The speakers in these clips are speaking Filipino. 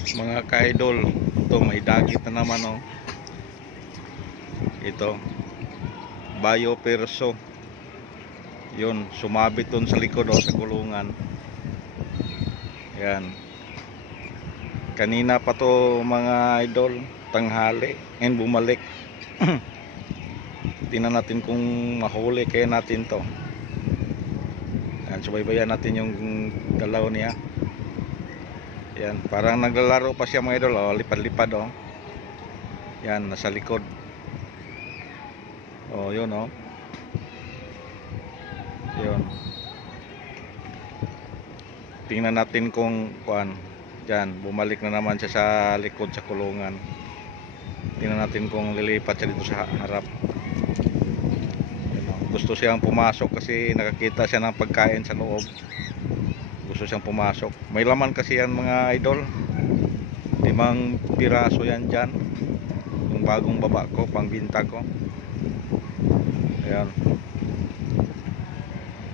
Mga ka-idol, ito may dagit na naman, oh. Ito Bayo Perso, yun, sumabit dun sa likod, oh, sa kulungan. Yan, kanina pa to mga idol, tanghali, and bumalik. Tingnan natin kung mahuli kaya natin to. Yan, subaybayan natin yung galaw niya. Yan, parang naglalaro pa siya mga idol, oh, lipad-lipad, oh. Yan, nasa likod. Oh, yun, oh. Yun. Tingnan natin kung kuan. Diyan, bumalik na naman siya sa likod sa kulungan. Tingnan natin kung lilipat siya dito sa harap. Yun, oh. Gusto siyang pumasok kasi nakakita siya ng pagkain sa loob. Gusto siyang pumasok. May laman kasi yan mga idol. 5 piraso yan dyan. Yung bagong baba ko, pangbinta ko. Ayan.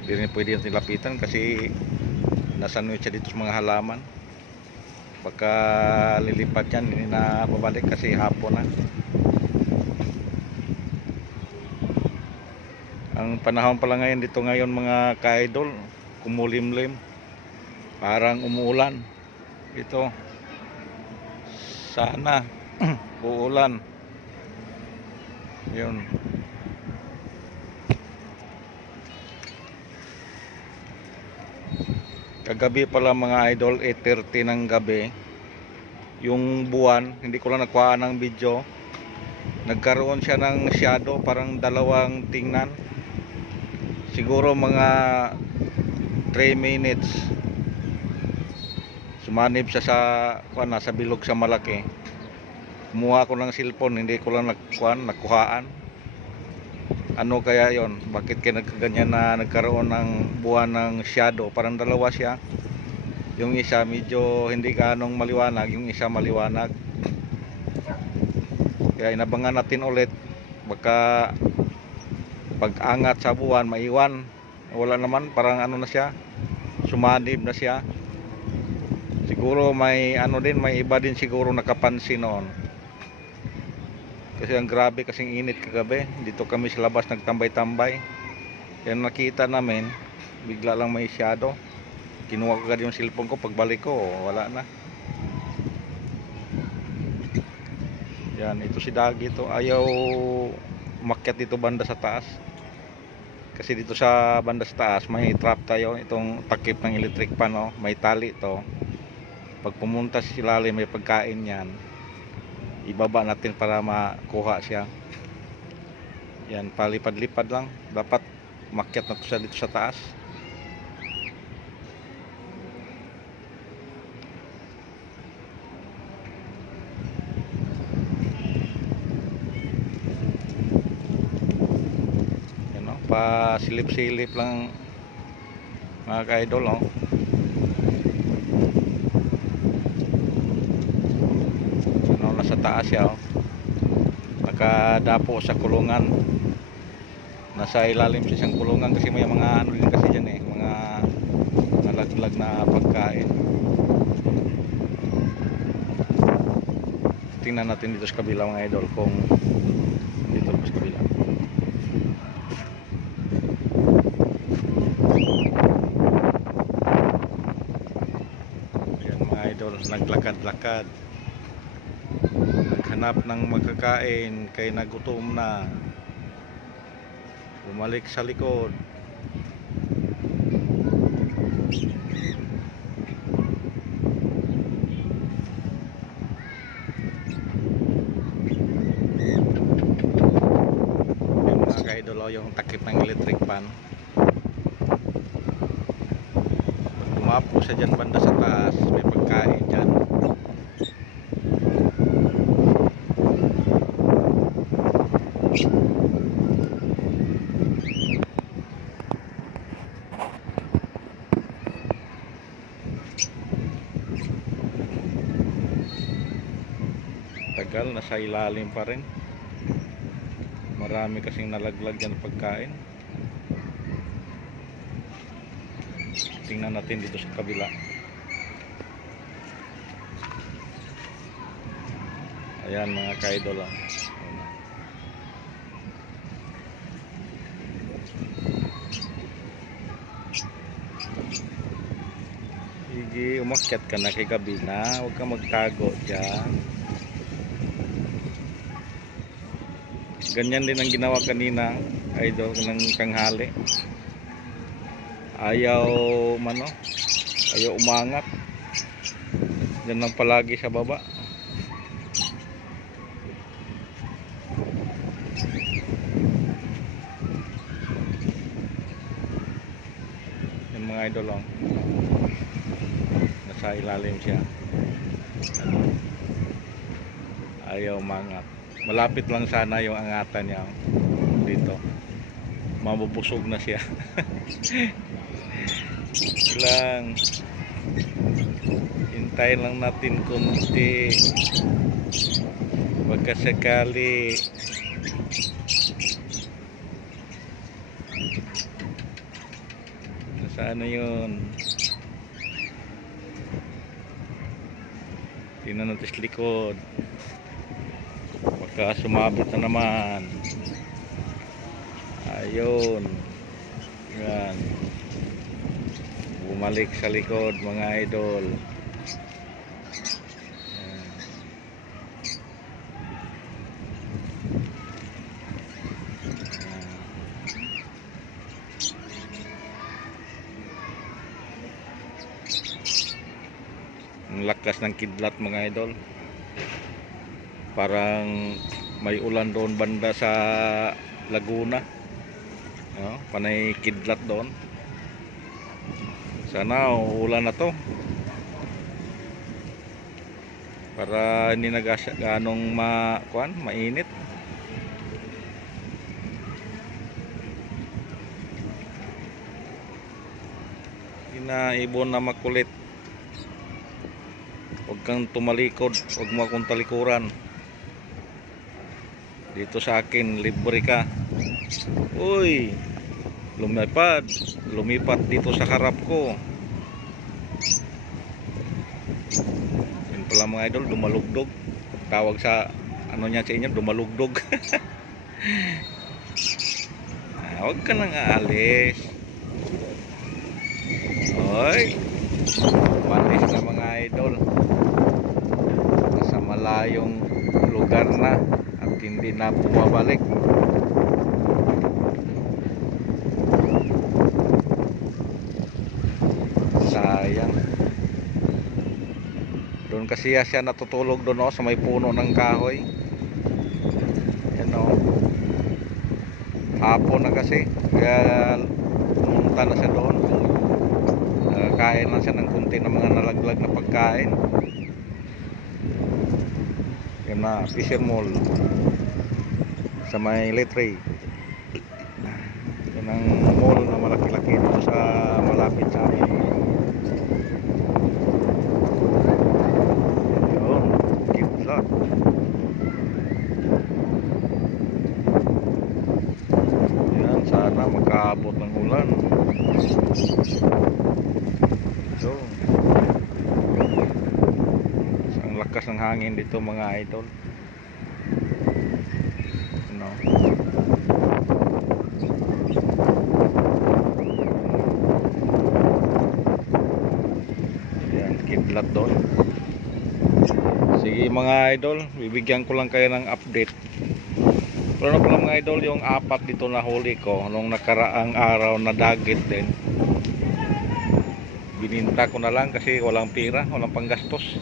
Hindi rin pwede natin lapitan kasi nasanwit siya dito sa mga halaman. Baka lilipat yan, hindi na babalik kasi hapon na. Ang panahon pala ngayon dito ngayon mga ka-idol, kumulimlim. Parang umuulan. Ito. Sana uulan. Yun. Kagabi pala mga idol, 8:30 ng gabi, yung buwan, hindi ko lang nakuha ng video, nagkaroon siya ng shadow, parang dalawang tingnan, siguro mga 3 minutes. Sumanib siya sa bilog sa malaki. Kumuha ko ng cellphone, hindi ko lang nakuhaan. Ano kaya yon? Bakit kaya nagkaganyan na nagkaroon ng buwan ng shadow? Parang dalawa siya. Yung isa medyo hindi ganong maliwanag, yung isa maliwanag. Kaya inabangan natin ulit. Baka pag-angat sa buwan, maiwan. Wala naman, parang ano na siya. Sumanib na siya. Siguro may ano din, may iba din siguro nakapansin noon. Kasi ang grabe kasing init kagabi. Dito kami sa labas nagtambay-tambay. Kaya nakita namin, bigla lang may shadow. Kinuha ko agad yung cellphone ko, pagbalik ko, wala na. Yan, ito si Dagi to. Ayaw umakyat dito banda sa taas. Kasi dito sa banda sa taas, may trap tayo. Itong takip ng electric pan, oh. May tali to. Pag pumunta sa ilalim, may pagkain yan. Ibaba natin para makuha siya. Yan, palipad-lipad lang. Dapat makyat na to siya dito sa taas. Yan, oh, pasilip-silip lang mga ka-idol, oh. Sa taas siya, oh. Nakadapo sa kulungan. Nasa ilalim sa isang kulungan kasi may mga ano din kasi dyan, eh, mga nalaglag na pagkain. Tingnan natin dito sa kabila mga idol kung dito sa kabila. Ayan mga idol, naglakad-lakad, naghanap ng magkakain kay nagutom na. Bumalik sa likod. Yung mga ka-idol, yung takip ng electric pan. Umapo siya dyan banda sa taas, may pagkain dyan. Tagal, nasa ilalim pa rin. Marami kasing nalaglag dyan pagkain. Tingnan natin dito sa kabila. Yan mga ka-idol. Sige, umakyat ka na kay gabi na. Huwag kang magtago dyan. Ganyan din ang ginawa kanina, idol, ng tanghali. Ayaw ayaw umangat. Diyan lang palagi sa baba. Yan mga idol lang. Nasa ilalim siya. Ayaw umangat. Malapit lang sana yung angatan niya dito. Mabubusog na siya. Lang. Hintayin lang natin kunti. Pagkasakali. Saan na yun? Tingnan natin sa likod. Baka sumabit na naman. Ayun. Yan. Bumalik sa likod mga idol. Yan. Ang lakas ng kidlat mga idol. Parang may ulan doon banda sa Laguna. Panay kidlat doon. Sana ulan na to. Para hindi ganong mainit. Ibon na makulit. Huwag kang tumalikod, huwag mo akong talikuran. Dito sa akin, libre ka. Uy, lumipat dito sa harap ko. Yun pala mga idol, dumalugdog. Tawag sa niya sa inyo, dumalugdog. Huwag ka nang aalis. Oy, umalis na mga idol. Nasa malayong lugar na at hindi na bumabalik. Sayang. Doon kasi siya natutulog doon sa may puno ng kahoy. Yan hapon na kasi. Kaya pumunta na siya doon. Kain lang siya ng kunti ng mga nalaglag na pagkain. Yan na, Fisher Mall sa may Letre. Yan ang mall na malaki-laki dito sa malapit sa amin. Yun, kidlat. Yan, sana makaabot ng ulan. So, ang lakas ng hangin dito mga idol. Yan, kidlat doon. Sige mga idol, bibigyan ko lang kayo ng update. Pero na pala mga idol, yung 4 dito na huli ko nung nakaraang araw na dagit din. Bininta ko na lang kasi walang pira, walang panggastos.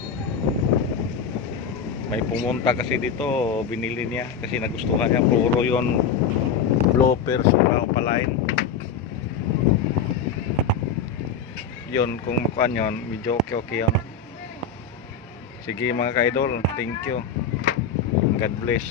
May pumunta kasi dito, binili niya kasi nagustuhan niya. Puro yon blooper, sura o palain. Yun, kung makuan yun, medyo okay yun. Sige mga ka-idol, thank you. God bless.